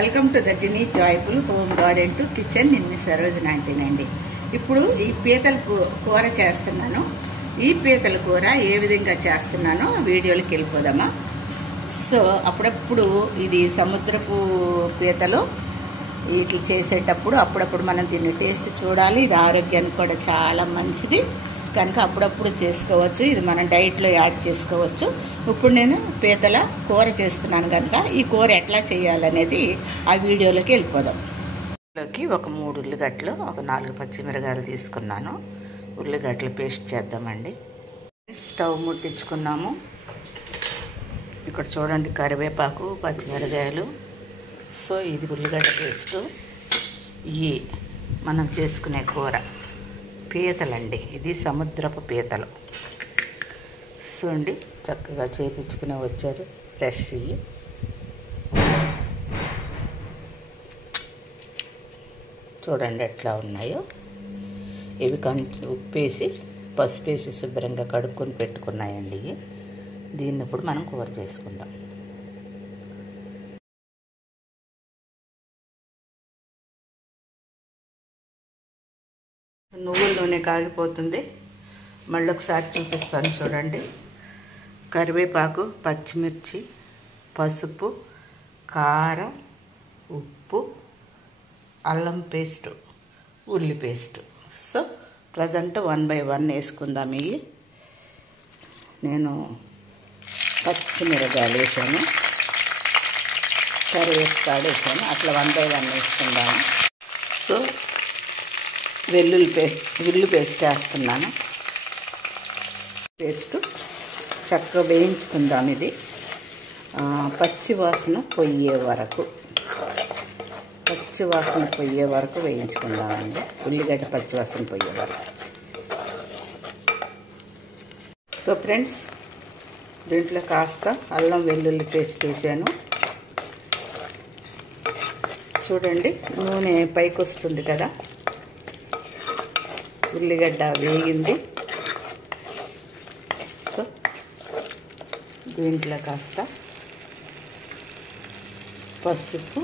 Welcome to the Gini joyful home garden to kitchen నిన్న సరోజన అంటేనండి. ఇప్పుడు ఈ పీతల కూర చేస్తున్నాను. ఈ పీతల కూర ఏ విధంగా చేస్తున్నానో వీడియోలోకి వెళ్ళిపోదామా. సో అప్పుడప్పుడు ఇది సముద్రపు పీతలు వీటిని చేసేటప్పుడు అప్పుడప్పుడు మనం దీన్ని టేస్ట్ చూడాలి. ఇది ఆరోగ్యానికి కూడా చాలా మంచిది కనుక అప్పుడప్పుడు చేసుకోవచ్చు. ఇది మనం డైట్లో యాడ్ చేసుకోవచ్చు. ఇప్పుడు నేను పీతల కూర చేస్తున్నాను కనుక ఈ కూర ఎట్లా చేయాలనేది ఆ వీడియోలోకి వెళ్ళిపోదాం. లోకి ఒక 3 ఉల్లిగడ్డలు, ఒక 4 పచ్చిమిరకాయలు తీసుకున్నాను. ఉల్లిగడ్డలు పేస్ట్ చేద్దామండి. స్టవ్ ముట్టించుకున్నాము. ఇక్కడ చూడండి, కరివేపాకు, పచ్చిమిరకాయలు. సో ఇది ఉల్లిగడ్డ పేస్టు. ఈ మనం చేసుకునే కూర పీతలండి. ఇది సముద్రపు పీతలు. చూడండి, చక్కగా చేపించుకునే వచ్చారు ఫ్రెష్. ఇవి చూడండి ఎట్లా ఉన్నాయో. ఇవి కొంచెం ఉప్పేసి పసుపేసి శుభ్రంగా కడుక్కొని పెట్టుకున్నాయండి. ఇవి దీన్ని ఇప్పుడు మనం కూర చేసుకుందాం. నువ్వుల నూనె కాగిపోతుంది. మళ్ళీ ఒకసారి చూపిస్తాను చూడండి. కరివేపాకు, పచ్చిమిర్చి, పసుపు, కారం, ఉప్పు, అల్లం పేస్టు, ఉల్లి పేస్టు. సో ప్రజెంట్ 1 by 1 వేసుకుందాం. ఇవి నేను పచ్చిమిరకాయలు వేసాను, కరివేపాకు వేసాను. అట్లా 1 by 1 వేసుకుందాము. సో ఉల్లి పేస్ట్ వేస్తున్నాను. పేస్ట్ చక్కగా వేయించుకుందాం. ఇది పచ్చి వాసన పోయే వరకు వేయించుకుందామండి. ఉల్లిగడ్డ పచ్చి వాసన పోయే వరకు. సో ఫ్రెండ్స్, దీంట్లో కాస్త అల్లం వెల్లుల్లి పేస్ట్ వేసాను. చూడండి, నూనె పైకి వస్తుంది కదా. ఉల్లిగడ్డ వేగింది. సో దీంట్లో కాస్త పసుపు,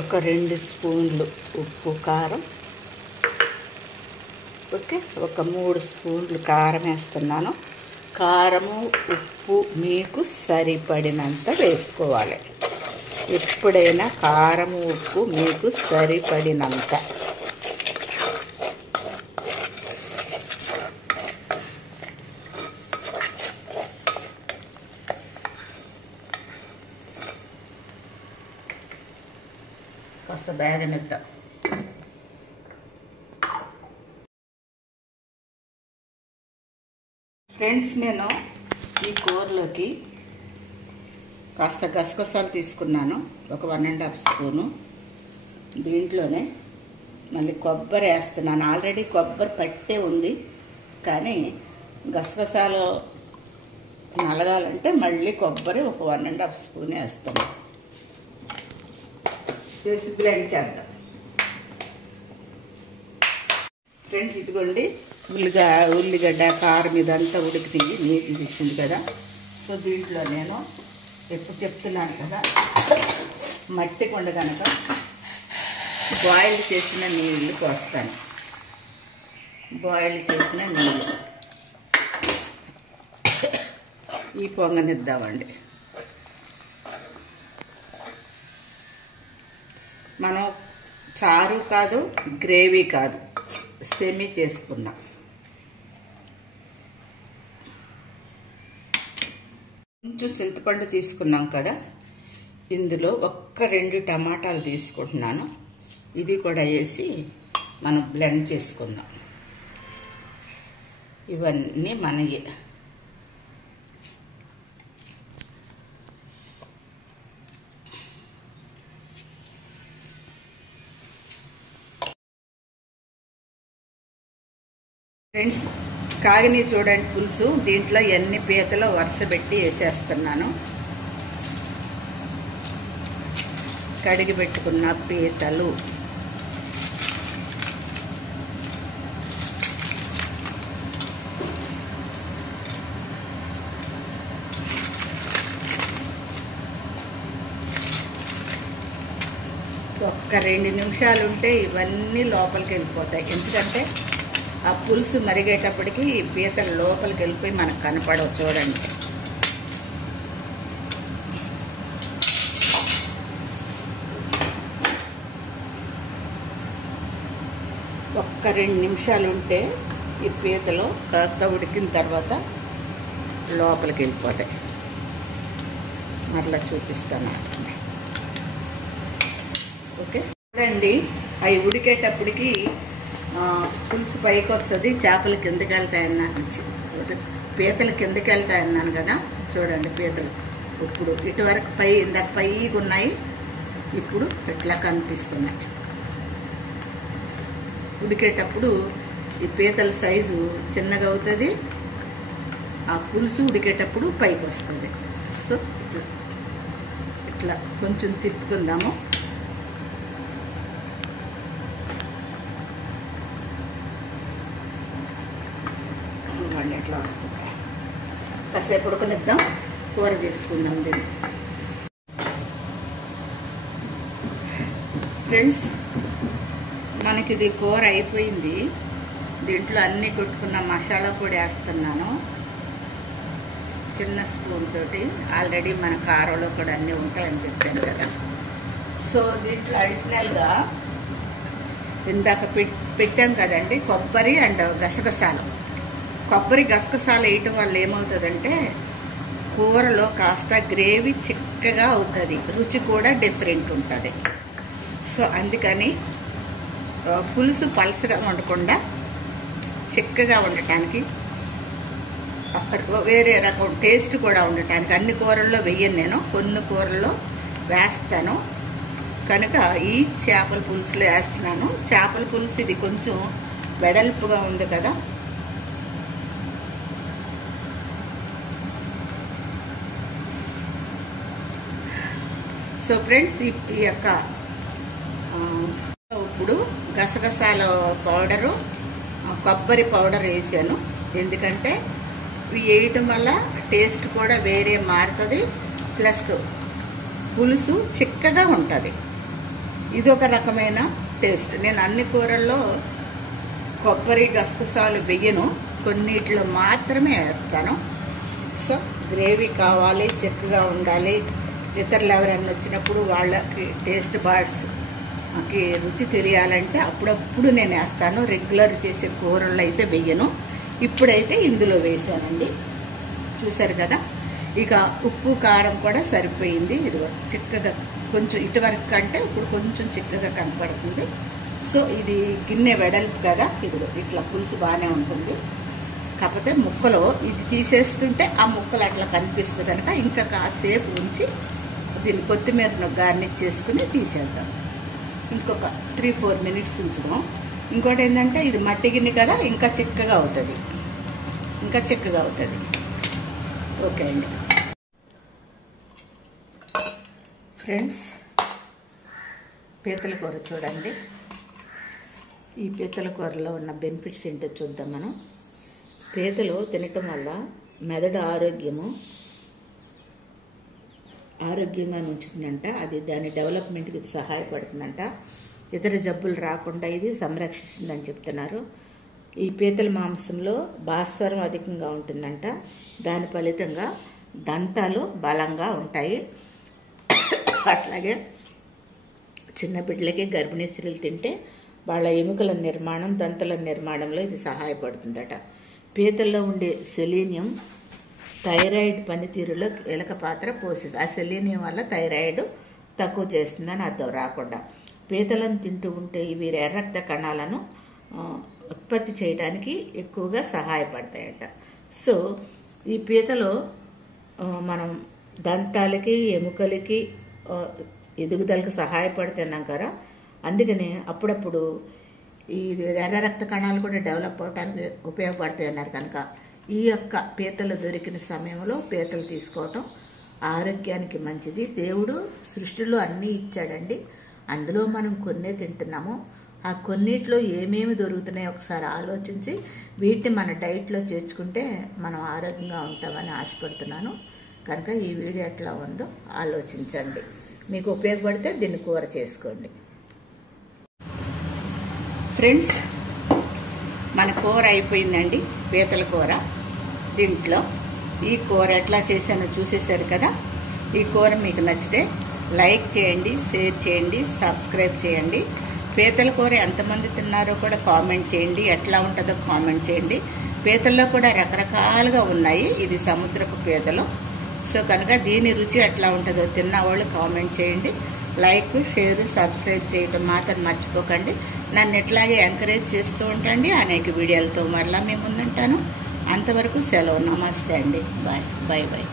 ఒక 2 స్పూన్లు ఉప్పు, కారం, ఓకే, ఒక 3 స్పూన్లు కారం వేస్తున్నాను. కారము ఉప్పు మీకు సరిపడినంత వేసుకోవాలి. ఎప్పుడైనా కారము ఉప్పు మీకు సరిపడినంత. కాస్త వేగనిద్దాం. ఫ్రెండ్స్, నేను ఈ కూరలోకి కాస్త గసగసాలు తీసుకున్నాను, ఒక 1.5 స్పూను. దీంట్లోనే మళ్ళీ కొబ్బరి వేస్తున్నాను. ఆల్రెడీ కొబ్బరి పట్టే ఉంది, కానీ గసగసాలు నలగాలంటే మళ్ళీ కొబ్బరి ఒక 1.5 స్పూన్ వేస్తాను. చేసి బ్లెండ్ చేద్దాం. ఫ్రెండ్స్, ఇదిగోండి, ఉల్లిగడ్డ కారం ఇదంతా ఉడికి నీళ్ళు తీసింది కదా. సో దీంట్లో నేను ఎప్పుడు చెప్తున్నాను కదా, మట్టి కొండ కనుక బాయిల్ చేసిన నీళ్ళు పోస్తాను. బాయిల్ చేసిన నీళ్ళు ఈ పొంగనిద్దామండి. మనం చారు కాదు, గ్రేవీ కాదు, సెమీ చేసుకున్నాం. కొంచెం చింతపండు తీసుకున్నాం కదా, ఇందులో ఒక్క 2 టమాటాలు తీసుకుంటున్నాను. ఇది కూడా వేసి మనం బ్లెండ్ చేసుకుందాం. ఇవన్నీ మనయే. ఫ్రెండ్స్, కాగిని చూడండి పులుసు. దీంట్లో ఎన్ని పీతలు వరుస పెట్టి వేసేస్తున్నాను. కడిగి పెట్టుకున్న పీతలు. ఒక్క 2 నిమిషాలు ఉంటే ఇవన్నీ లోపలికి వెళ్ళిపోతాయి. ఎందుకంటే ఆ పులుసు మరిగేటప్పటికి ఈ పీతలు లోపలికి వెళ్ళిపోయి మనకు కనపడవు. చూడండి, ఒక్క 2 నిమిషాలు ఉంటే ఈ పీతలు కాస్త ఉడికిన తర్వాత లోపలికి వెళ్ళిపోతాయి. మరలా చూపిస్తాను. ఓకే చూడండి, అవి ఉడికేటప్పటికి పులుసు పైకి వస్తుంది, చేపలు కిందకి వెళ్తాయన్నాను, పీతలు కిందకి వెళ్తాయన్నాను కదా. చూడండి, పీతలు ఇప్పుడు ఇటువరకు ఇందాక పైకి ఉన్నాయి, ఇప్పుడు ఇట్లా కనిపిస్తున్నాయి. ఉడికేటప్పుడు ఈ పీతల సైజు చిన్నగా అవుతుంది, ఆ పులుసు ఉడికేటప్పుడు పైకి వస్తుంది. సో ఇట్లా కొంచెం తిప్పుకుందాము. ఎట్లా వస్తుంది, కాసేపు ఉడకనిద్దాం, కూర చేసుకుందాం దీన్ని. ఫ్రెండ్స్, మనకి ఇది కూర అయిపోయింది. దీంట్లో అన్నీ కొట్టుకున్న మసాలా పొడి వేస్తున్నాను చిన్న స్పూన్ తోటి. ఆల్రెడీ మన కారంలో కూడా అన్నీ ఉంటాయని చెప్పాను కదా. సో దీంట్లో అడిషనల్గా ఇందాక పెట్టాం కదండి కొబ్బరి అండ్ గసగసాలు. కొబ్బరి గసగసాలు వేయటం వల్ల ఏమవుతుందంటే కూరలో కాస్త గ్రేవీ చిక్కగా అవుతుంది, రుచి కూడా డిఫరెంట్ ఉంటుంది. సో అందుకని పులుసు పలసగా ఉండకుండా చిక్కగా ఉండటానికి, వేరే రకం టేస్ట్ కూడా ఉండటానికి అన్ని కూరల్లో వేయను నేను, కొన్ని కూరల్లో వేస్తాను కనుక ఈ చేపల పులుసులో వేస్తున్నాను. చేపల పులుసు ఇది కొంచెం వెడల్పుగా ఉంది కదా. సో ఫ్రెండ్స్, ఈ యొక్క ఇప్పుడు గసగసాల పౌడరు, కొబ్బరి పౌడర్ వేసాను. ఎందుకంటే ఇవి వేయటం వల్ల టేస్ట్ కూడా వేరే మారుతుంది, ప్లస్ పులుసు చిక్కగా ఉంటుంది. ఇదొక రకమైన టేస్ట్. నేను అన్ని కూరల్లో కొబ్బరి గసగసాలు వేయను, కొన్నిటిలో మాత్రమే వేస్తాను. సో గ్రేవీ కావాలి, చిక్కగా ఉండాలి, ఇతరులు ఎవరైనా వచ్చినప్పుడు వాళ్ళకి టేస్ట్ బడ్స్కి రుచి తెలియాలంటే అప్పుడప్పుడు నేను వేస్తాను. రెగ్యులర్ చేసే కూరల్లో అయితే వేయను. ఇప్పుడైతే ఇందులో వేసానండి, చూసారు కదా. ఇక ఉప్పు కారం కూడా సరిపోయింది. ఇది చిక్కగా కొంచెం ఇటువరకు కంటే ఇప్పుడు కొంచెం చిక్కగా కనపడుతుంది. సో ఇది గిన్నె వెడల్పు కదా, ఇది ఇట్లా పులుసు బాగానే ఉంటుంది. కాకపోతే ముక్కలో ఇది తీసేస్తుంటే ఆ ముక్కలు అట్లా కనిపిస్తుంది కనుక ఇంకా కాసేపు ఉంచి దీన్ని కొత్తిమీరను గార్నిష్ చేసుకుని తీసేద్దాం. ఇంకొక 3-4 మినిట్స్ ఉంచుదాం. ఇంకోటి ఏంటంటే ఇది మట్టి గిన్నె కదా, ఇంకా చిక్కగా అవుతుంది, ఇంకా చిక్కగా అవుతుంది. ఓకే అండి ఫ్రెండ్స్, పీతల కూర చూడండి. ఈ పీతల కూరలో ఉన్న బెనిఫిట్స్ ఏంటో చూద్దాం మనం. పీతలు తినటం వల్ల మెదడు ఆరోగ్యంగా ఉంచుతుందంట. అది దాని డెవలప్మెంట్కి ఇది సహాయపడుతుందంట. ఇతర జబ్బులు రాకుండా ఇది సంరక్షిస్తుందని చెప్తున్నారు. ఈ పీతల మాంసంలో భాస్వరం అధికంగా ఉంటుందంట. దాని ఫలితంగా దంతాలు బలంగా ఉంటాయి. అట్లాగే చిన్న బిడ్డలకి, గర్భిణీ స్త్రీలు తింటే వాళ్ళ ఎముకల నిర్మాణం, దంతాల నిర్మాణంలో ఇది సహాయపడుతుందట. పీతల్లో ఉండే సెలీనియం థైరాయిడ్ పనితీరులో కీలక పాత్ర పోషిస్తుంది. ఆ సెలీనియం వల్ల థైరాయిడ్ తక్కువ చేస్తుందని అర్థం రాకుండా. పీతలను తింటూ ఉంటే ఇవి ఎర్ర రక్త కణాలను ఉత్పత్తి చేయడానికి ఎక్కువగా సహాయపడతాయట. సో ఈ పీతలో మనం దంతాలకి, ఎముకలకి ఎదుగుదలకు సహాయపడుతున్నాం కదా. అందుకని అప్పుడప్పుడు ఈ ఎర్ర రక్త కణాలు కూడా డెవలప్ అవడానికి ఉపయోగపడతాయి అన్నారు. కనుక ఈ యొక్క పీతలు దొరికిన సమయంలో పీతలు తీసుకోవటం ఆరోగ్యానికి మంచిది. దేవుడు సృష్టిలో అన్నీ ఇచ్చాడండి, అందులో మనం కొన్నే తింటున్నాము. ఆ కొన్నిట్లో ఏమేమి దొరుకుతున్నాయో ఒకసారి ఆలోచించి వీటిని మన డైట్లో చేర్చుకుంటే మనం ఆరోగ్యంగా ఉంటామని ఆశపడుతున్నాను. కనుక ఈ వీడియో ఎట్లా ఉందో ఆలోచించండి. మీకు ఉపయోగపడితే దీన్ని కూర చేసుకోండి. ఫ్రెండ్స్, మన కూర అయిపోయిందండి, పీతల కూర. దీంట్లో ఈ కూర ఎట్లా చేశానో చూసేశారు కదా. ఈ కూర మీకు నచ్చితే లైక్ చేయండి, షేర్ చేయండి, సబ్స్క్రైబ్ చేయండి. పీతల కూర ఎంతమంది తిన్నారో కూడా కామెంట్ చేయండి, ఎట్లా ఉంటుందో కామెంట్ చేయండి. పీతల్లో కూడా రకరకాలుగా ఉన్నాయి, ఇది సముద్రపు పీతలు. సో కనుక దీని రుచి ఎట్లా ఉంటుందో తిన్నవాళ్ళు కామెంట్ చేయండి. లైక్, షేర్, సబ్స్క్రైబ్ చేయటం మాత్రం మర్చిపోకండి. నన్ను ఎట్లాగే ఎంకరేజ్ చేస్తూ ఉండండి. అనేక వీడియోలతో మరలా మేము ముందుంటాను. అంతవరకు సెలవు. నమస్తే అండి. Bye bye bye.